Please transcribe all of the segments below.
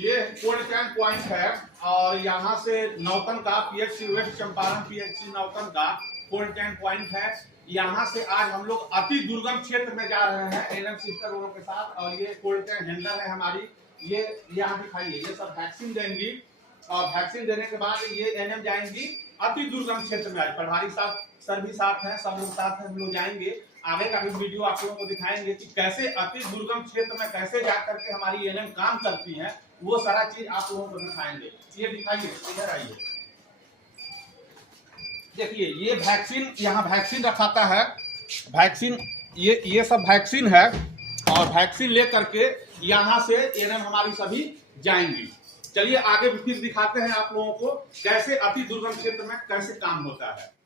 ये cold point है और यहाँ से नौतन का PHC West Champaran PHC Nautan का कोल्ड पॉइंट है। यहाँ से आज हम लोग अति दुर्गम क्षेत्र में जा रहे हैं एनएम सिस्टर लोगों के साथ। और ये कोल्ड हैंडलर है हमारी, ये यहाँ दिखाइए, ये सब वैक्सीन देंगी और वैक्सीन देने के बाद ये एनएम जाएंगी अति दुर्गम क्षेत्र में। आज प्रभारी साहब सर भी साथ हैं, सब लोग साथ हैं, हम लोग जाएंगे। आगे का भी वीडियो आप लोगों को दिखाएंगे कि कैसे अति दुर्गम क्षेत्र में कैसे जा करके हमारी एनएम काम करती है, वो सारा चीज आप लोगों को दिखाएंगे। ये दिखाइए, इधर आइए, देखिए ये वैक्सीन, यहाँ वैक्सीन रखाता है, वैक्सीन ये सब वैक्सीन है और वैक्सीन ले करके यहाँ से एनएम हमारी सभी जाएंगी। चलिए आगे फिर दिखाते हैं आप लोगों को कैसे अति दुर्गम क्षेत्र में कैसे काम होता है।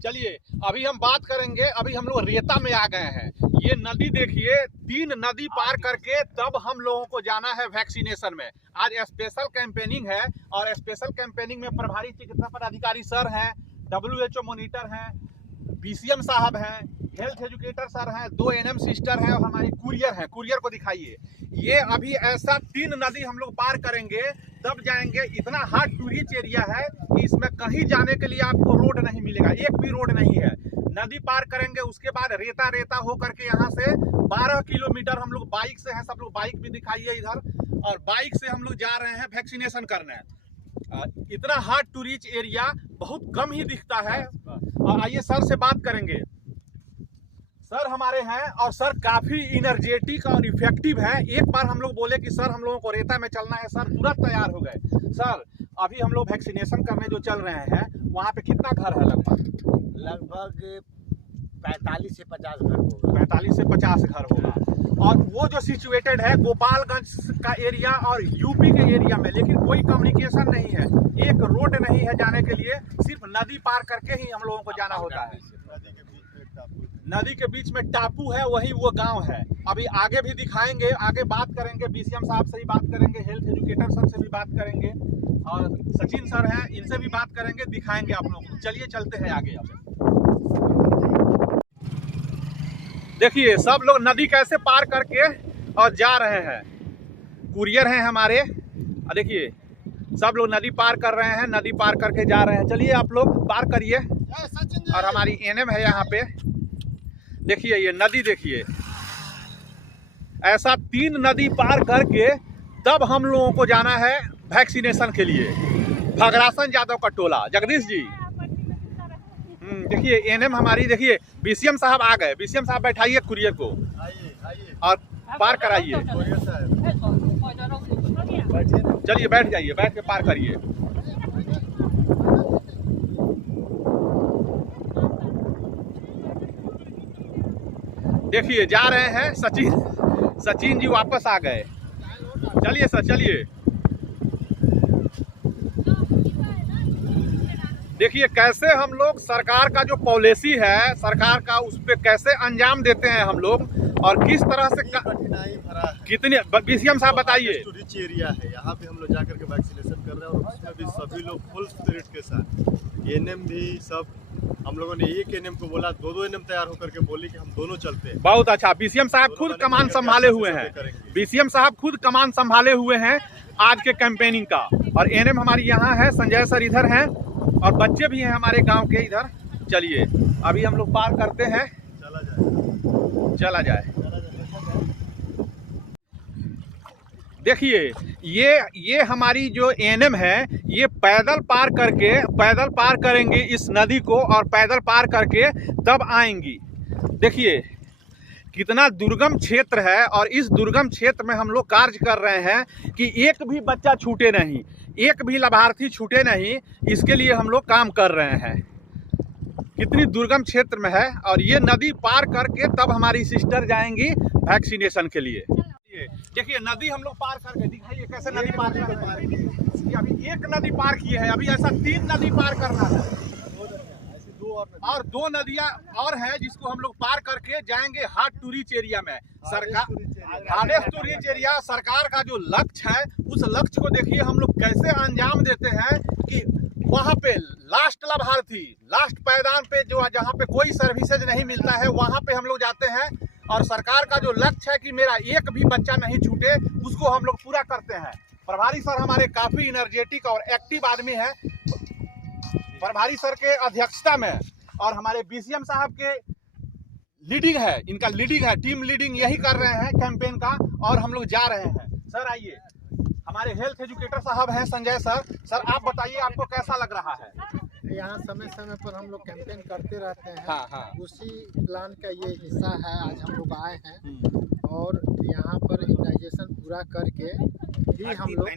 चलिए अभी हम बात करेंगे, अभी हम लोग रेता में आ गए हैं। ये नदी देखिए, 3 नदी पार करके तब हम लोगों को जाना है वैक्सीनेशन में। आज स्पेशल कैंपेनिंग है और स्पेशल कैंपेनिंग में प्रभारी चिकित्सा पदाधिकारी सर हैं, WHO मॉनिटर हैं, BCM साहब हैं, हेल्थ एजुकेटर सर हैं, 2 एनएम सिस्टर हैं और हमारी कुरियर हैं। कुरियर को दिखाइए। ये अभी ऐसा 3 नदी हम लोग पार करेंगे तब जाएंगे। इतना हार्ड टू रीच एरिया है कि इसमें कहीं जाने के लिए आपको रोड नहीं मिलेगा, एक भी रोड नहीं है। नदी पार करेंगे, उसके बाद रेता रेता हो करके यहाँ से 12 किलोमीटर हम लोग बाइक से हैं, सब लोग बाइक भी दिखाइए इधर, और बाइक से हम लोग जा रहे हैं वैक्सीनेशन करने। इतना हार्ड टू रीच एरिया बहुत कम ही दिखता है। और आइए सर से बात करेंगे। सर हमारे हैं और सर काफी इनर्जेटिक और इफेक्टिव हैं। एक बार हम लोग बोले कि सर हम लोगों को रेता में चलना है, सर तुरंत तैयार हो गए। सर अभी हम लोग वैक्सीनेशन करने जो चल रहे हैं, वहाँ पे कितना घर है? लगभग 45 से 50 घर होगा। 45 से 50 घर होगा। और वो जो सिचुएटेड है गोपालगंज का एरिया और यूपी के एरिया में, लेकिन कोई कम्युनिकेशन नहीं है, एक रोड नहीं है जाने के लिए, सिर्फ नदी पार करके ही हम लोगों को जाना होता है। नदी के बीच में टापू है, वही वो गांव है। अभी आगे भी दिखाएंगे, आगे बात करेंगे, BCM साहब से भी बात करेंगे, हेल्थ एजुकेटर सर से भी बात करेंगे और सचिन सर हैं, इनसे भी बात करेंगे, दिखाएंगे आप लोगों को। चलिए चलते हैं आगे। देखिए सब लोग नदी कैसे पार करके और जा रहे हैं। कुरियर हैं हमारे, देखिए सब लोग नदी पार कर रहे हैं, नदी पार करके जा रहे हैं। चलिए आप लोग पार करिए। और हमारी एनएम है यहाँ पे, देखिए ये नदी देखिए, ऐसा 3 नदी पार करके तब हम लोगों को जाना है वैक्सीनेशन के लिए। भगरासन यादव का टोला, जगदीश जी। देखिए एनएम हमारी, देखिए BCM साहब आ गए। BCM साहब बैठाइए कुरियर को और पार कराइए। चलिए बैठ जाइए, बैठ के पार करिए। देखिए जा रहे हैं सचिन जी वापस आ गए। चलिए सर चलिए। देखिए कैसे हम लोग सरकार का जो पॉलिसी है, सरकार का उस पर कैसे अंजाम देते हैं हम लोग और किस तरह से कठिनाई भरा है। कितने BCM साहब बताइए। रिच एरिया है, यहाँ पे हम लोग जाकर के वैक्सीनेशन कर रहे हैं और उसमें भी सभी लोग फुल स्पिरिट के साथ। एनएम भी सब, हम लोगों ने एक एनएम को बोला, 2 एनएम तैयार होकर के बोली कि हम दोनों चलते हैं। बहुत अच्छा। BCM साहब खुद कमान संभाले हुए हैं, BCM साहब खुद कमान संभाले हुए हैं आज के कैंपेनिंग का। और एनएम हमारी यहाँ है, संजय सर इधर हैं और बच्चे भी हैं हमारे गांव के इधर। चलिए अभी हम लोग पार करते हैं, चला जाए। देखिए ये हमारी जो एनएम है, ये पैदल पार करेंगे इस नदी को और पैदल पार करके तब आएंगी। देखिए कितना दुर्गम क्षेत्र है और इस दुर्गम क्षेत्र में हम लोग कार्य कर रहे हैं कि एक भी बच्चा छूटे नहीं, एक भी लाभार्थी छूटे नहीं, इसके लिए हम लोग काम कर रहे हैं। कितनी दुर्गम क्षेत्र में है और ये नदी पार करके तब हमारी सिस्टर जाएंगी वैक्सीनेशन के लिए। देखिए नदी हम लोग पार करके दिखाइए कैसे नदी पार करके। अभी एक नदी पार की है, अभी ऐसा 3 नदी पार करना है और 2 नदियां और है जिसको हम लोग पार करके जाएंगे हार्ड टू रीच एरिया में। हार्डेस्ट टू रीच एरिया सरकार का जो लक्ष्य है, उस लक्ष्य को देखिए हम लोग कैसे अंजाम देते हैं कि वहां पे लास्ट लाभार्थी, लास्ट पायदान पे जो जहां पे कोई सर्विसेज नहीं मिलता है, वहां पे हम लोग जाते हैं और सरकार का जो लक्ष्य है कि मेरा एक भी बच्चा नहीं छूटे, उसको हम लोग पूरा करते हैं। प्रभारी सर हमारे काफी एनर्जेटिक और एक्टिव आदमी है। प्रभारी सर के अध्यक्षता में और हमारे बीसीएम साहब के लीडिंग है, इनका लीडिंग है, टीम लीडिंग यही कर रहे हैं कैंपेन का, और हम लोग जा रहे हैं। सर आइए, हमारे हेल्थ एजुकेटर साहब हैं संजय सर। सर आप बताइए आपको कैसा लग रहा है? यहाँ समय समय पर हम लोग कैंपेन करते रहते हैं। हाँ, हाँ। उसी प्लान का ये हिस्सा है। आज हम लोग आए हैं और यहाँ पर इम्यूनाइजेशन पूरा करके ही हम लोग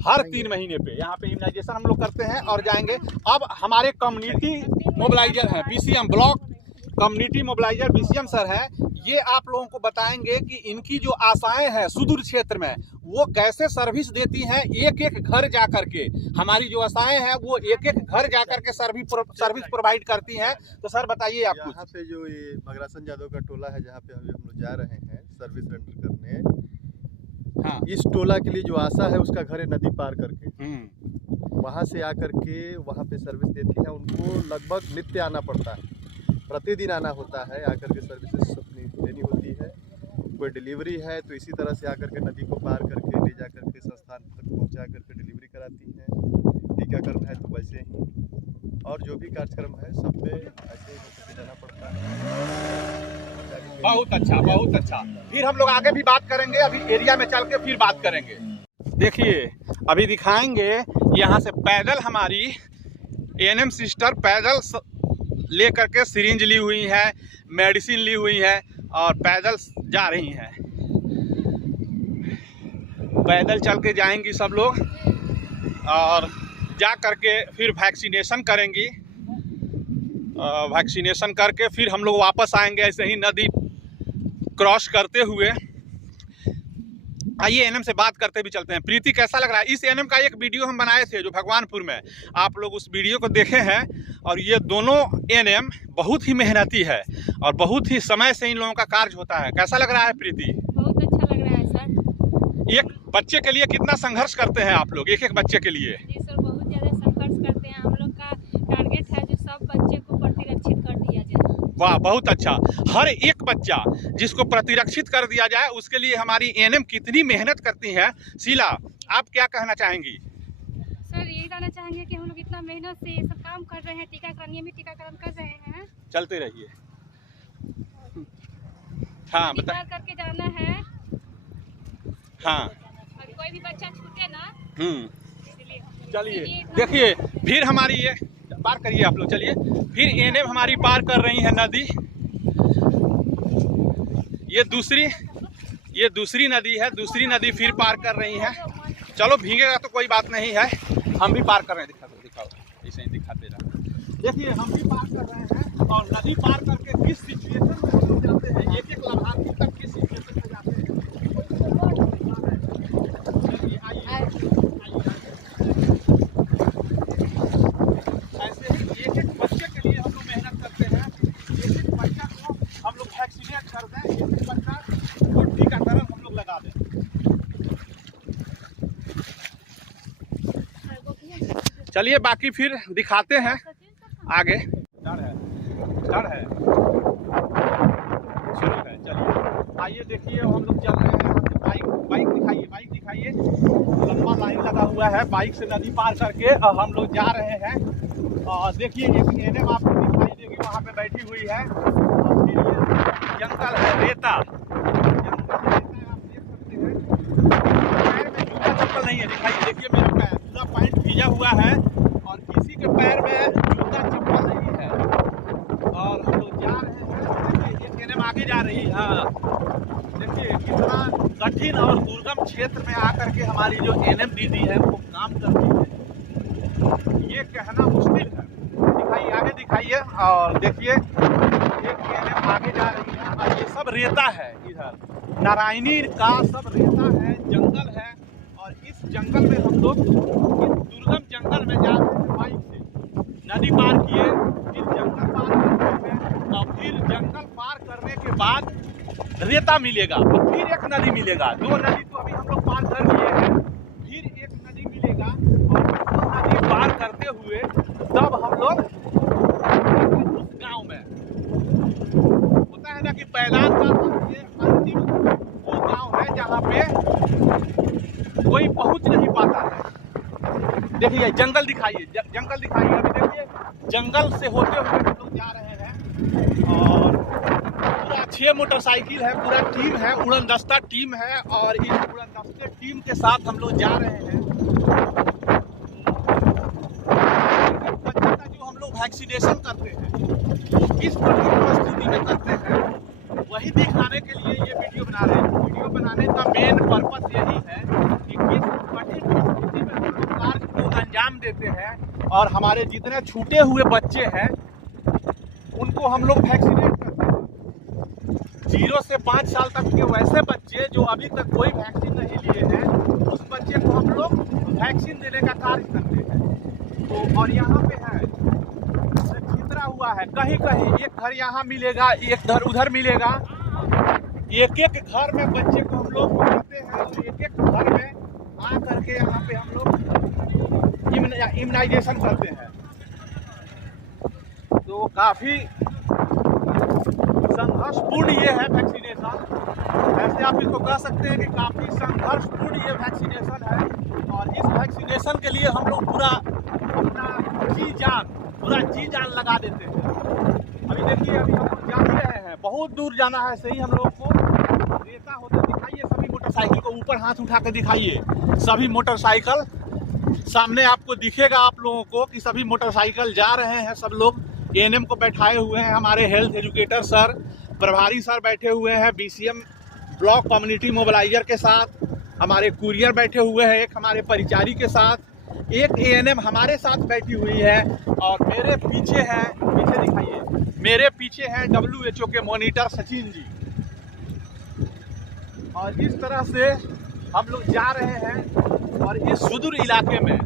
हर 3 महीने पे यहाँ पे इम्यूनाइजेशन हम लोग करते हैं और जाएंगे। अब हमारे कम्युनिटी मोबिलाइजर हैं, BCM block community mobiliser BCM sir हैं। ये आप लोगों को बताएंगे कि इनकी जो आशाएं हैं सुदूर क्षेत्र में, वो कैसे सर्विस देती हैं। एक एक घर जा करके हमारी जो आशाएं हैं वो एक एक घर जा करके सर्विस प्रोवाइड करती हैं। तो सर बताइए आप कुछ। यहाँ पे जो ये मगरासन यादव का टोला है, जहाँ पे अभी हम लोग जा रहे हैं सर्विस रेंडर करने, हाँ। इस टोला के लिए जो आशा है उसका घर है नदी पार करके, वहाँ से आकर के वहाँ पे सर्विस देती है। उनको लगभग नित्य आना पड़ता है, प्रतिदिन आना होता है, आकर के सर्विसेज अपनी देनी होती है। कोई डिलीवरी है तो इसी तरह से आकर के नदी को पार करके ले जा करके संस्थान तक पहुंचा करके डिलीवरी कराती हैं। टीकाकरण है तो वैसे ही, और जो भी कार्यक्रम है सब पे ऐसे ही होकर जाना पड़ता है। बहुत अच्छा, बहुत अच्छा। फिर हम लोग आगे भी बात करेंगे, अभी एरिया में चल के फिर बात करेंगे। देखिए अभी दिखाएंगे, यहाँ से पैदल हमारी एएनएम सिस्टर पैदल ले करके सिरिंज ली हुई है, मेडिसिन ली हुई है और पैदल जा रही हैं। पैदल चल के जाएंगी सब लोग और जा करके फिर वैक्सीनेशन करेंगी। वैक्सीनेशन करके फिर हम लोग वापस आएंगे ऐसे ही नदी क्रॉस करते हुए। आइए एएनएम से बात करते भी चलते हैं। प्रीति कैसा लग रहा है? इस एएनएम का एक वीडियो हम बनाए थे जो भगवानपुर में, आप लोग उस वीडियो को देखे हैं। और ये दोनों एएनएम बहुत ही मेहनती है और बहुत ही समय से इन लोगों का कार्य होता है। कैसा लग रहा है प्रीति? बहुत अच्छा लग रहा है सर। एक बच्चे के लिए कितना संघर्ष करते हैं आप लोग, एक एक बच्चे के लिए? जी सर, बहुत ज़्यादा संघर्ष करते हैं। हम लोग का टारगेट है जो सब बच्चे को प्रतिरक्षित कर दिया जाए। वाह, बहुत अच्छा। हर एक बच्चा जिसको प्रतिरक्षित कर दिया जाए, उसके लिए हमारी एएनएम कितनी मेहनत करती हैं। शीला, आप क्या कहना चाहेंगी? सर यही कहना चाहेंगे कि हम लोग इतना मेहनत से ये सब काम कर रहे हैं, टीकाकरण नियमित टीकाकरण कर रहे हैं। चलते रहिए। हाँ बता। पार करके जाना है। हाँ, और कोई भी बच्चा छूटे ना। इसलिए चलिए देखिए, फिर हमारी ये पार करिए आप लोग। चलिए, फिर एएनएम हमारी पार कर रही है नदी। ये दूसरी नदी है, दूसरी नदी फिर पार कर रही है। चलो भीगेगा तो कोई बात नहीं है, हम भी पार कर रहे हैं। दिखाओ ऐसे ही दिखाते रहो। देखिए हम भी पार कर रहे हैं और नदी पार करके किस सिचुएशन में हम लोग जाते हैं, एक एक लाभार्थी तक किस सिचुएशन में जाते हैं। चलिए आइए। ऐसे ही एक एक बच्चे के लिए हम लोग मेहनत करते हैं। एक एक बच्चा को हम लोग वैक्सीनेट कर दें, एक एक बच्चा को टीकाकरण हम लोग लगा दें। चलिए बाकी फिर दिखाते हैं आगे। डर है शुरू है। चलिए आइए, देखिए हम लोग चल रहे हैं। बाइक दिखाइए। लंबा लाइन लगा हुआ है, बाइक से नदी पार करके हम लोग जा रहे हैं। और देखिए एक एएनएम आपको दिखाई देगी, वहाँ पे बैठी हुई है। और फिर ये जंगल है, रेता आप देख सकते हैं। पैर में जूता चप्पल नहीं है, दिखाइए। देखिए मेरा पैर पूरा पैंट भीजा हुआ है और किसी के पैर में जूता चप्पल नहीं है। और हम लोग जा रहे हैं, देखिए एक एएनएम आगे जा रही है। हाँ देखिए कितना कठिन और दुर्गम क्षेत्र में आकर के हमारी जो एएनएम दीदी है वो काम करती है, ये कहना मुश्किल है। दिखाइए, आगे दिखाइए। और देखिए एक एएनएम आगे जा रही है और ये सब रेता है। इधर नारायणी का सब रेता है, जंगल है। और इस जंगल में हम लोग, इस दुर्गम जंगल में जा रहे हैं बाइक से। नदी पार किए, फिर जंगल पार करते हैं और फिर जंगल पार करने के बाद रेता मिलेगा और फिर एक नदी मिलेगा। 2 नदी तो अभी हम लोग पार कर लिए हैं, फिर एक नदी मिलेगा और 2 नदी पार करते हुए तब हम लोग उस गांव में होता है ना कि पैदान का सबसे अंतिम वो गांव है जहाँ पे कोई पहुंच नहीं पाता है। देखिए जंगल दिखाइए, जंगल दिखाइए। अभी देखिए जंगल से होते हुए हम लोग जा रहे हैं और पूरा 6 मोटरसाइकिल है, पूरा टीम है, उड़न दस्ता टीम है और इस उड़न दस्ते टीम के साथ हम लोग जा रहे हैं। बच्चे का जो हम लोग वैक्सीनेशन करते हैं वो किस परिस्थिति में करते हैं वही दिखाने के लिए ये वीडियो बना रहे हैं। वीडियो बनाने का मेन पर्पस यही है कि किस कठिन परिस्थिति में हम लोग कार्य को अंजाम देते हैं और हमारे जितने छूटे हुए बच्चे हैं उनको हम लोग वैक्सीनेट करते हैं। 0 से 5 साल तक के वैसे बच्चे जो अभी तक कोई वैक्सीन नहीं लिए हैं उस बच्चे को हम लोग वैक्सीन देने का कार्य करते हैं। तो और यहाँ पे है छितरा हुआ है, कहीं कहीं एक घर यहाँ मिलेगा, एक घर उधर मिलेगा। एक एक घर में बच्चे को हम लोग पढ़ाते हैं और एक एक घर में आ करके यहाँ पे हम लोग इम्यूनाइजेशन करते हैं। तो काफ़ी संघर्षपूर्ण ये है वैक्सीनेशन। ऐसे आप इसको कह सकते हैं कि काफ़ी संघर्षपूर्ण ये वैक्सीनेशन है और इस वैक्सीनेशन के लिए हम लोग पूरा अपना जी जान लगा देते हैं। अभी देखिए अभी हम लोग जा ही रहे हैं, बहुत दूर जाना है। सही हम लोग को रेता होते दिखाइए, सभी मोटरसाइकिल को ऊपर हाथ उठा के दिखाइए। सभी मोटरसाइकिल सामने आपको दिखेगा आप लोगों को कि सभी मोटरसाइकिल जा रहे हैं। सब लोग एएनएम को बैठाए हुए हैं, हमारे हेल्थ एजुकेटर सर, प्रभारी सर बैठे हुए हैं, बीसीएम ब्लॉक कम्युनिटी मोबिलाइजर के साथ, हमारे कुरियर बैठे हुए हैं, एक हमारे परिचारी के साथ, एक एएनएम हमारे साथ बैठी हुई है और मेरे पीछे है, पीछे दिखाइए, मेरे पीछे है WHO के मॉनिटर सचिन जी। और इस तरह से हम लोग जा रहे हैं और इस सुदूर इलाके में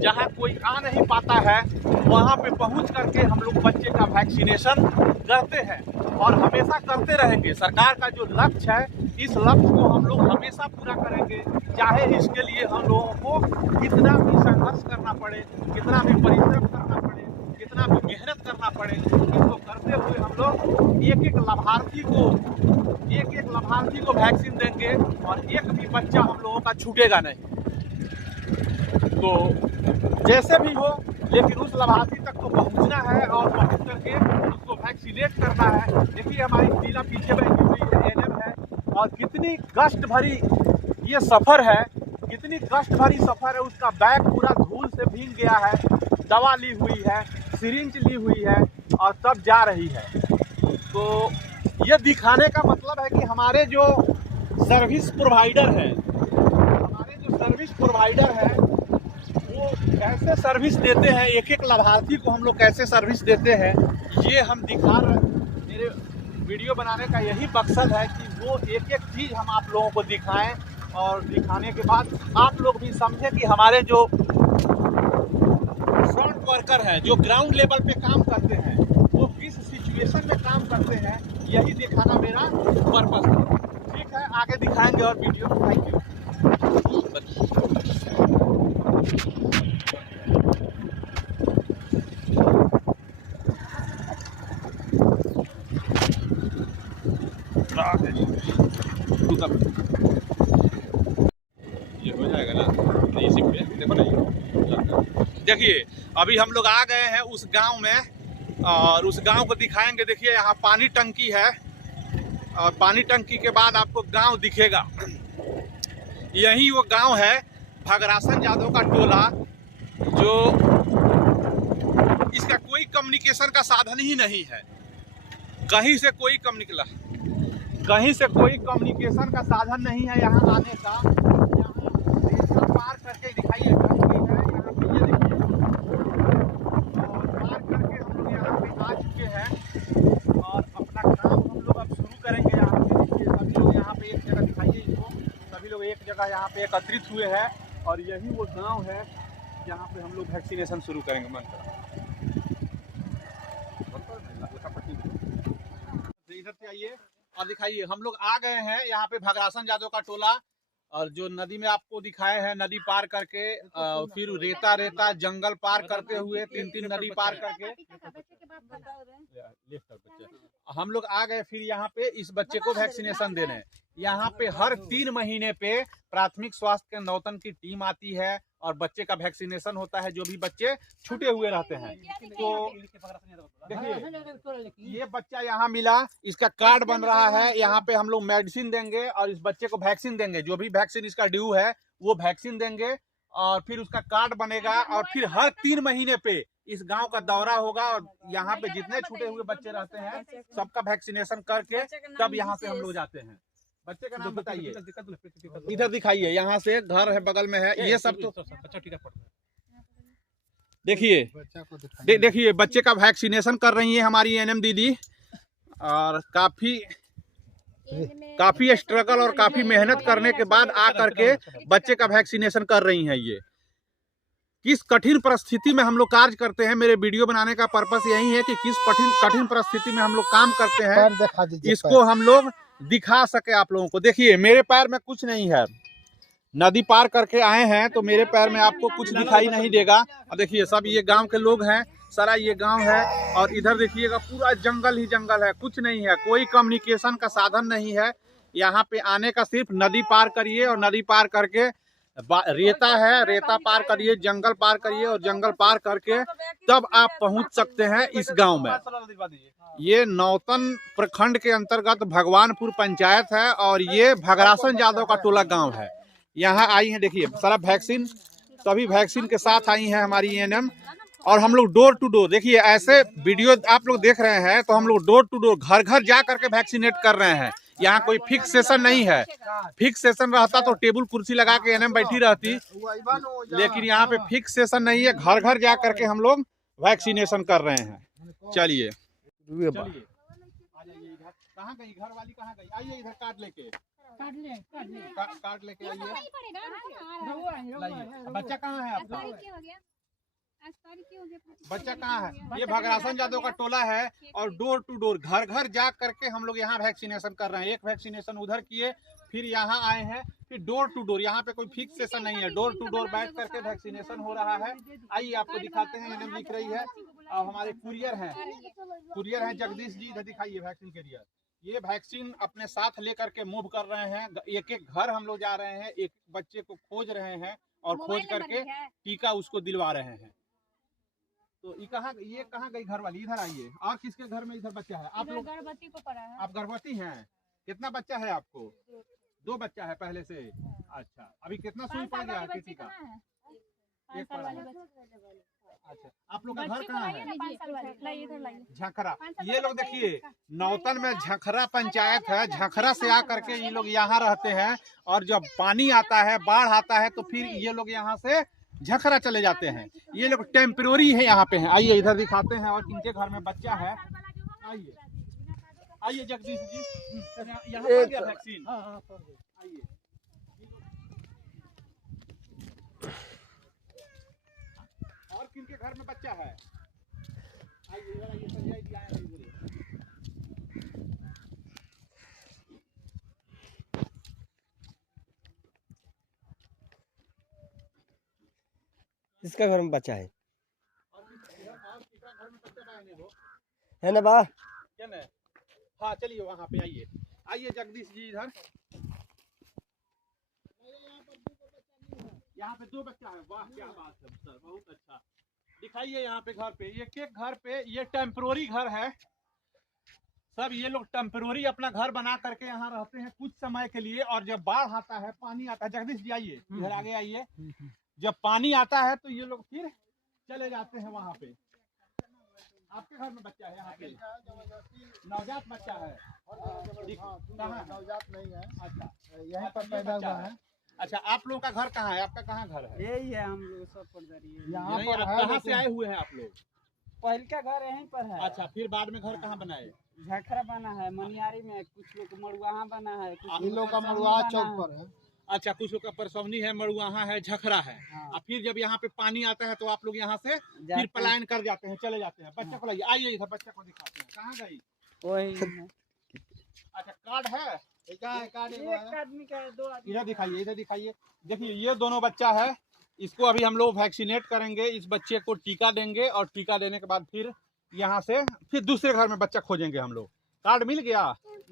जहाँ कोई आ नहीं पाता है वहाँ पे पहुँच करके हम लोग बच्चे का वैक्सीनेशन करते हैं और हमेशा करते रहेंगे। सरकार का जो लक्ष्य है इस लक्ष्य को हम लोग हमेशा पूरा करेंगे, चाहे इसके लिए हम लोगों को कितना भी संघर्ष करना पड़े, कितना भी परिश्रम करना पड़े, कितना भी मेहनत करना पड़े। इसको करते हुए हम लोग एक एक लाभार्थी को वैक्सीन देंगे और एक भी बच्चा हम लोगों का छूटेगा नहीं। तो जैसे भी हो लेकिन उस लाभार्थी तक तो पहुंचना है और पहुंच करके उसको वैक्सीनेट करना है। देखिए हमारी टीला पीछे बैठी हुई है, एएनएम है और कितनी कष्ट भरी ये सफ़र है, कितनी कष्ट भरी सफ़र है। उसका बैग पूरा धूल से भीग गया है, दवा ली हुई है, सिरिंज ली हुई है और तब जा रही है। तो ये दिखाने का मतलब है कि हमारे जो सर्विस प्रोवाइडर है वो कैसे सर्विस देते हैं, एक एक लाभार्थी को हम लोग कैसे सर्विस देते हैं, ये हम दिखा रहे हैं। मेरे वीडियो बनाने का यही मकसद है कि वो एक एक चीज़ हम आप लोगों को दिखाएं और दिखाने के बाद आप लोग भी समझें कि हमारे जो फ्रंट वर्कर हैं, जो ग्राउंड लेवल पे काम करते हैं, वो किस सिचुएशन में काम करते हैं, यही दिखाना मेरा पर्पस है। ठीक है, आगे दिखाएंगे और वीडियो। Thank you. ये हो जाएगा ना इसी पे, देखो ना ये। देखिए अभी हम लोग आ गए हैं उस गांव में और उस गांव को दिखाएंगे। देखिए यहाँ पानी टंकी है और पानी टंकी के बाद आपको गांव दिखेगा। यही वो गांव है भगरासन यादव का टोला, जो इसका कोई कम्युनिकेशन का साधन ही नहीं है। कहीं से कोई कम्युनिकेशन का साधन नहीं है यहाँ आने का। यहाँ पार करके दिखाइए, टंकी है यहाँ पे, ये देखिए, और पार करके हम लोग यहाँ पे आ चुके हैं और अपना काम हम लोग अब शुरू करेंगे। यहाँ पे देखिए सभी लोग यहाँ पे एक जगह दिखाइए इसको, सभी लोग एक जगह यहाँ पे एकत्रित हुए हैं और यही वो गांव है जहाँ पे हम लोग वैक्सीनेशन शुरू करेंगे। इधर से आइए और दिखाइए, हम लोग आ गए हैं यहाँ पे भगरासन यादव का टोला और जो नदी में आपको दिखाए हैं नदी पार करके फिर रेता रेता जंगल पार करते हुए 3 नदी पार करके हम लोग आ गए फिर यहाँ पे इस बच्चे को वैक्सीनेशन देने। यहाँ पे हर 3 महीने पे प्राथमिक स्वास्थ्य केंद्र नौतन की टीम आती है और बच्चे का वैक्सीनेशन होता है, जो भी बच्चे छूटे हुए रहते हैं। तो देखिए ये बच्चा यहाँ मिला, इसका कार्ड बन रहा है, यहाँ पे हम लोग मेडिसिन देंगे और इस बच्चे को वैक्सीन देंगे, जो भी वैक्सीन इसका ड्यू है वो वैक्सीन देंगे और फिर उसका कार्ड बनेगा और फिर हर 3 महीने पे इस गांव का दौरा होगा और यहाँ पे जितने छूटे हुए बच्चे रहते हैं सबका वैक्सीनेशन करके तब यहाँ से हम लोग जाते हैं। बच्चे का नाम बताइए, इधर दिखाइए, यहाँ से घर है बगल में है, ये सब तो देखिए देखिए बच्चे का वैक्सीनेशन कर रही है हमारी एनएम दीदी और काफी स्ट्रगल और काफी मेहनत करने के बाद आ करके बच्चे का वैक्सीनेशन कर रही हैं। ये किस कठिन परिस्थिति में हम लोग कार्य करते हैं, मेरे वीडियो बनाने का पर्पस यही है कि किस कठिन परिस्थिति में हम लोग काम करते हैं, इसको हम लोग दिखा सके आप लोगों को। देखिए मेरे पैर में कुछ नहीं है, नदी पार करके आए हैं तो मेरे पैर में आपको कुछ दिखाई नहीं देगा। और देखिए सब ये गांव के लोग हैं, सारा ये गांव है और इधर देखिएगा पूरा जंगल ही जंगल है, कुछ नहीं है, कोई कम्युनिकेशन का साधन नहीं है। यहाँ पे आने का सिर्फ नदी पार करिए और नदी पार करके रेता है, रेता पार करिए, जंगल पार करिए और जंगल पार करके तब आप पहुंच सकते हैं इस गांव में। ये नौतन प्रखंड के अंतर्गत भगवानपुर पंचायत है और ये भगरासन यादव का टोला गांव है। यहाँ आई हैं, देखिए सारा वैक्सीन, सभी वैक्सीन के साथ आई हैं हमारी एएनएम और हम लोग डोर टू डोर, देखिए ऐसे वीडियो आप लोग देख रहे हैं तो हम लोग डोर टू डोर घर घर जा करके वैक्सीनेट कर रहे हैं। यहाँ कोई फिक्स सेशन नहीं है, फिक्स सेशन रहता तो टेबल कुर्सी लगा के एएनएम बैठी रहती, लेकिन यहाँ पे फिक्स सेशन नहीं है, घर घर जा करके हम लोग वैक्सीनेशन कर रहे हैं। चलिए कहाँ गई घर वाली, कहाँ गई, आइए इधर कार्ड लेके आइए। बच्चा कहाँ है आपका, बच्चा कहाँ है? ये भगरासन यादव का टोला है और डोर टू डोर घर घर जा करके हम लोग यहाँ वैक्सीनेशन कर रहे हैं। एक वैक्सीनेशन उधर किए, फिर यहाँ आए हैं, फिर डोर टू डोर, यहाँ पे कोई फिक्स सेशन नहीं है, डोर टू डोर बैठ करके वैक्सीनेशन हो रहा है। आइए आपको दिखाते हैं, एनएम लिख रही है और हमारे कुरियर हैं जगदीश जी, इधर दिखाइए वैक्सीन कैरियर। ये वैक्सीन अपने साथ लेकर के मूव कर रहे हैं, एक एक घर हम लोग जा रहे हैं, एक बच्चे को खोज रहे हैं और खोज करके टीका उसको दिलवा रहे हैं। तो ये कहाँ गई घर वाली, इधर आइए। और किसके घर में इधर बच्चा है? आप लोग गर्भवती को पड़ा है। आप गर्भवती हैं? कितना बच्चा है आपको? 2 बच्चा है पहले से। अच्छा, अभी कितना सुई पड़ गया है टीका? एक पड़ा है। अच्छा, आप लोग का घर कहाँ है? झखरा। ये लोग देखिए नौतन में झखरा पंचायत है, झखरा से आकर के ये लोग यहाँ रहते हैं और जब पानी आता है, बाढ़ आता है तो फिर ये लोग यहाँ से झखरा चले जाते हैं। ये लोग टेम्पररी है यहाँ पे हैं। आइए इधर दिखाते हैं और किनके घर में बच्चा है। आइए आइए जगदीश जी, यहाँ पर गया वैक्सीन। आइए और किनके घर में बच्चा है? आइए इधर आइए, संजय जी आए हैं इधर। इसका घर में बच्चा है है ना बा? क्या ना? हाँ चलिए वहाँ पे आइए। आइए जगदीश जी इधर। यहाँ पे 2 बच्चा है। वाह क्या बात है सर, बहुत अच्छा। दिखाइए यहाँ पे घर पे, एक घर पे, ये टेम्पररी घर है सब। ये लोग टेम्पररी अपना घर बना करके यहाँ रहते हैं कुछ समय के लिए और जब बाढ़ आता है, पानी आता है, जगदीश जी आइए इधर आगे आइए, जब पानी आता है तो ये लोग फिर चले जाते हैं वहाँ पे। आपके घर में बच्चा है? यहाँ पे नवजात बच्चा है। कहाँ? नवजात नहीं है, अच्छा यहीं पर पैदा हुआ है। अच्छा, आप लोगों का घर कहाँ है? आपका कहाँ घर है? यही है, हम लोग सब पढ़दारी है यहाँ नहीं, पर आप है, कहाँ से आए हुए हैं आप लोग? पहले का घर यहीं पर है। अच्छा, फिर बाद में घर कहाँ बनाए? झखरा बना है, मनियारी में, कुछ लोग मड़ुआहा बना है, कुछ इन लोग का मड़ुआ चौक पर है। अच्छा, कुछ लोग का परसौनी है, मड़ुआहा है, झखरा है। हाँ। और फिर जब यहाँ पे पानी आता है तो आप लोग यहाँ से फिर पलायन कर जाते हैं, चले जाते हैं। बच्चा को लाइए, आइए इधर बच्चा को दिखाते हैं। कहाँ गई? वही है। अच्छा, कार्ड है? एक आदमी का है, 2 आदमी इधर दिखाइए, इधर दिखाइए। देखिए ये दोनों बच्चा है, इसको अभी हम लोग वैक्सीनेट करेंगे, इस बच्चे को टीका देंगे और टीका देने के बाद फिर यहाँ से फिर दूसरे घर में बच्चा खोजेंगे हम लोग। कार्ड मिल गया?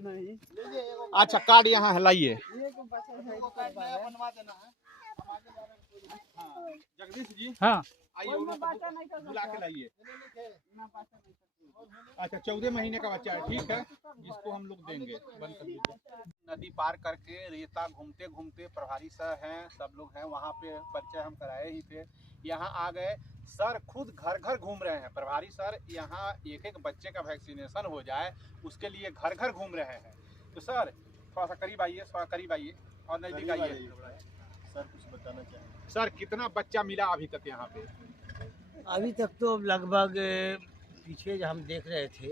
नहीं। अच्छा कार्ड यहाँ है, लाइए। ये को बचा है, इसको बनवा देना है। जगदीश जी हाँ आइए, कोई उनको बात नहीं कर बुला के लाइए। ना बात नहीं कर अच्छा 14 महीने का बच्चा है, ठीक है, जिसको हम लोग देंगे। बंद कर दीजिए। नदी पार करके रेता घूमते घूमते प्रभारी सर हैं, सब लोग हैं वहाँ पे, परिचय हम कराए ही थे। यहाँ आ गए, सर खुद घर घर घूम रहे हैं। प्रभारी सर यहाँ एक एक बच्चे का वैक्सीनेशन हो जाए उसके लिए घर घर घूम रहे हैं। तो सर थोड़ा सा करीब आइए, थोड़ा करीब आइए और नजदीक आइए। सर कुछ बताना चाहेंगे? सर कितना बच्चा मिला अभी तक यहाँ पे? अभी तक तो लगभग पीछे जो हम देख रहे थे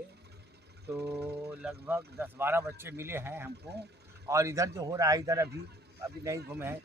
तो लगभग 10-12 बच्चे मिले हैं हमको। और इधर जो हो रहा है, इधर अभी नहीं घूमे हैं।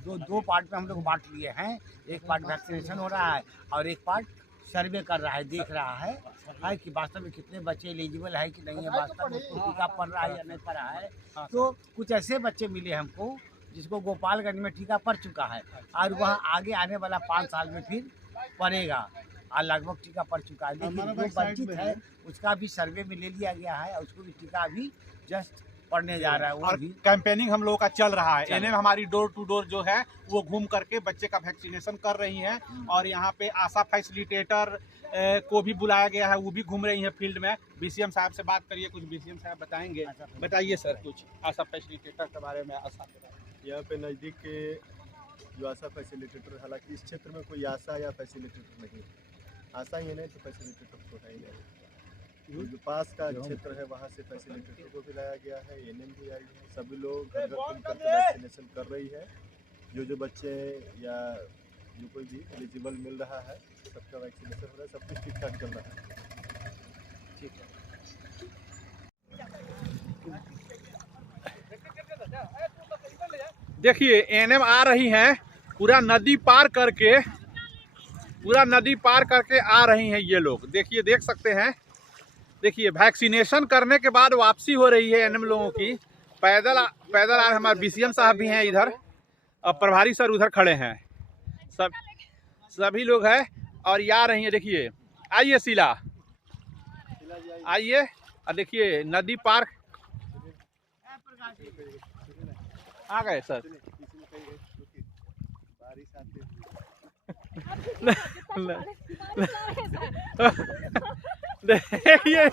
दो पार्ट में हम लोग बांट लिए हैं। एक पार्ट वैक्सीनेशन हो रहा है और एक पार्ट सर्वे कर रहा है, देख रहा है कि वास्तव में कितने बच्चे एलिजिबल है कि नहीं है, वास्तव में उसको टीका पड़ रहा है या नहीं पड़ रहा है। तो कुछ ऐसे बच्चे मिले हमको जिसको गोपालगंज में टीका पड़ चुका है और वहाँ आगे आने वाला 5 साल में फिर पड़ेगा और लगभग टीका पड़ चुका है। लेकिन जो वंचित है उसका भी सर्वे में ले लिया गया है और उसको भी टीका अभी जस्ट पड़ने जा रहा है। वो और भी कैंपेनिंग हम लोगों का चल रहा है। एनएम हमारी डोर टू डोर जो है वो घूम करके बच्चे का वैक्सीनेशन कर रही हैं और यहाँ पे आशा फैसिलिटेटर को भी बुलाया गया है, वो भी घूम रही हैं फील्ड में। बीसीएम साहब से बात करिए, कुछ बीसीएम साहब बताएंगे। बताइए सर कुछ आशा फैसिलिटेटर के बारे में। आशा यहाँ पे नज़दीक के जो आशा फैसिलिटेटर, हालांकि इस क्षेत्र में कोई आशा या फैसिलिटेटर नहीं है। आशा ही नहीं तो फैसिलिटेटर तो है ही नहीं। जो पास का क्षेत्र है वहाँ से फैसिलिटेटर को भी लाया गया है, एनएम भी आई है। सभी लोग घर घर घूम करके वैक्सीनेशन कर रही है। जो बच्चे या जो कोई भी एलिजिबल मिल रहा है सबका वैक्सीनेशन हो रहा है, सब कुछ ठीक ठाक चल रहा है। ठीक है। देखिए एनएम आ रही हैं, पूरा नदी पार करके आ रही हैं ये लोग। देखिए, देख सकते हैं। देखिए वैक्सीनेशन करने के बाद वापसी हो रही है एनएम लोगों की। पैदल आ रहे हमारे बीसीएम साहब भी हैं इधर और प्रभारी सर उधर खड़े हैं, सभी लोग हैं और ये आ रही हैं। देखिए आइए शीला, आइए और देखिए नदी पार आ गए सर। देखिए